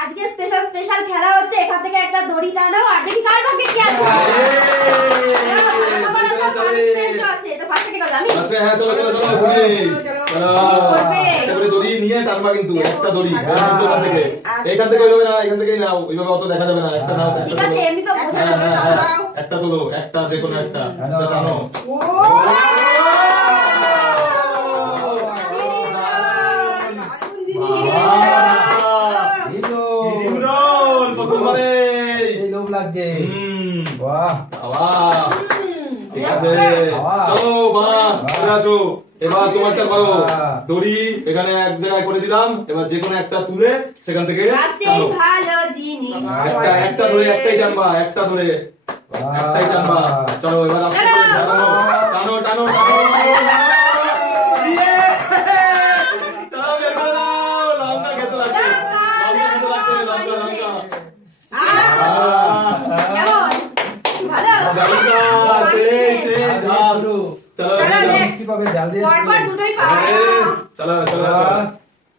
আজকে special special খেলা হচ্ছে। এখান থেকে একটা দড়ি টানাও আর দেখি কার ভাগ্যে কি আছে। দড়ি নিয়ে টানবা কিন্তু একটা দড়ি এখান থেকে ওইভাবে না, এখান থেকে নাও, ওইভাবে অত দেখা যাবে না। একটা নাও, একটা তোলো, একটা যে কোনো একটা টানো। ঠিক আছে, চলো মা চলে আসো। এবার তোমারটা করো। দড়ি এখানে এক জায়গায় করে দিলাম, এবার যে কোনো একটা তুলে সেখান থেকে একটা ধরে একটাই টানবা, একটা ধরে একটাই টানবা। চলো এবার আস্তে করে টানো টানো টানো টানো।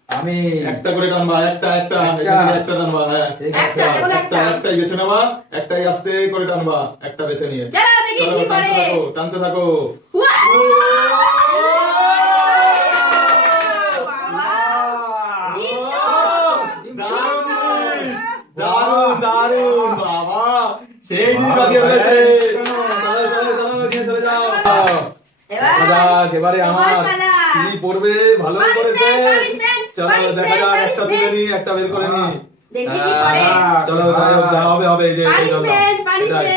আমি একটা করে টানবা, একটা একটা একটা টানবা। হ্যাঁ একটাই বেছে নেবা, একটাই আস্তে করে টানবা, একটা বেছে নিয়ে টানতে থাকো। দারুন দারুন বাবা, সেই জিনিস বাজিয়ে ফেলেছে। চলে যাও এবারে আমার কি পড়বে, ভালো করেছে। চলো দেখা যাক, একটা তুলে নি, একটা বের করে নি। চলো হবে হবে, এই যে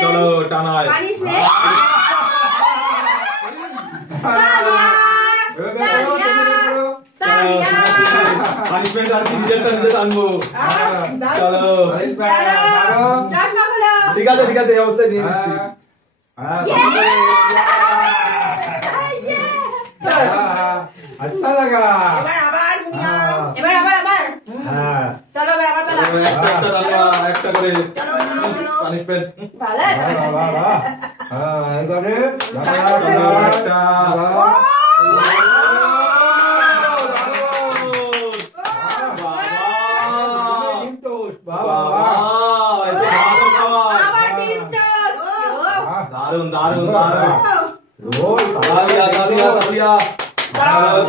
চলো টানায়। পানিশমেন্ট আর কি, নিজেরটা নিজে টানবো। চলো ঠিক আছে ঠিক আছে, এই অবস্থায় নিয়ে নিচ্ছি। अच्छा लगा। এবার চলো একটা করে পানিশমেন্ট। ভালো দারুন দারুন দারুন।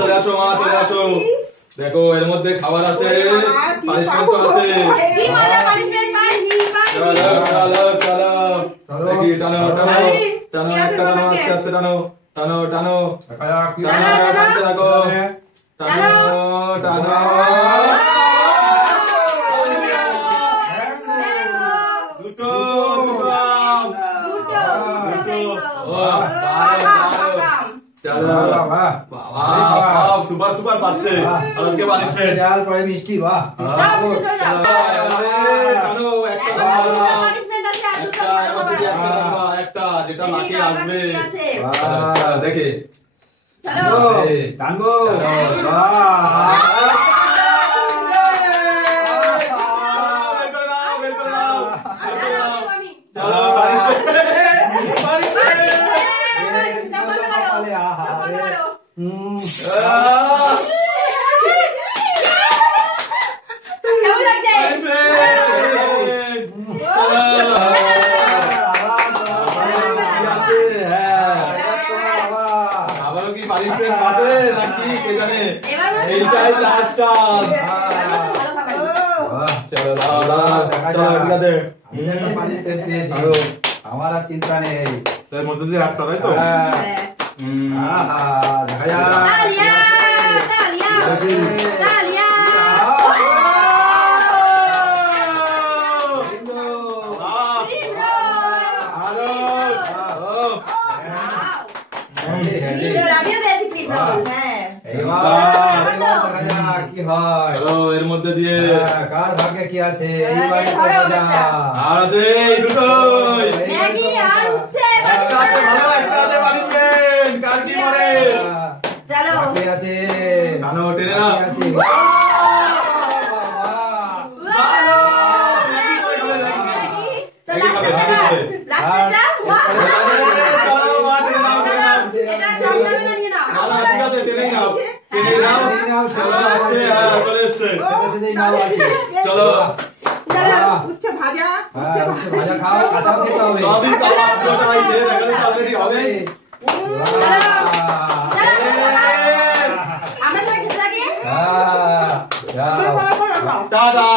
চলে আসো মা, চলে আসো। দেখো এর মধ্যে খাবার আছে, পানিশমেন্ট আছে। চলো চলো চলো দেখি, টানো টানো টানো, একটা টানো, আস্তে আস্তে টানো টানো টানো টানতে থাকো, টানো টানো। দুটো সুপার সুপার পাচ্ছে আজকে পানিশমেন্ট। মিষ্টি বাহ, একটা যেটা বাকি আসবে দেখে টানবো। আমার আর চিন্তা নেই, তোর মধ্যে দিয়ে একটা তাই তো। এর মধ্যে দিয়ে কার ভাগ্যে কি আছে, আর আছে দুটোই। কার কি মরে আছে, কানো টেনে না। ঠিক আছে টেনে নাও, টেনে নাও, চলে আসছে। সেটাই নাও আছে। চলো উচ্ছে ভাজা হ্যাঁ, উচ্ছে ভাজা খাও, কাঁচাও খেতে হবে। সবই খাওয়া পুরোটাই দেখালে অলরেডি হবে। আমরা তো খেতে লাগে যাও। টাটা।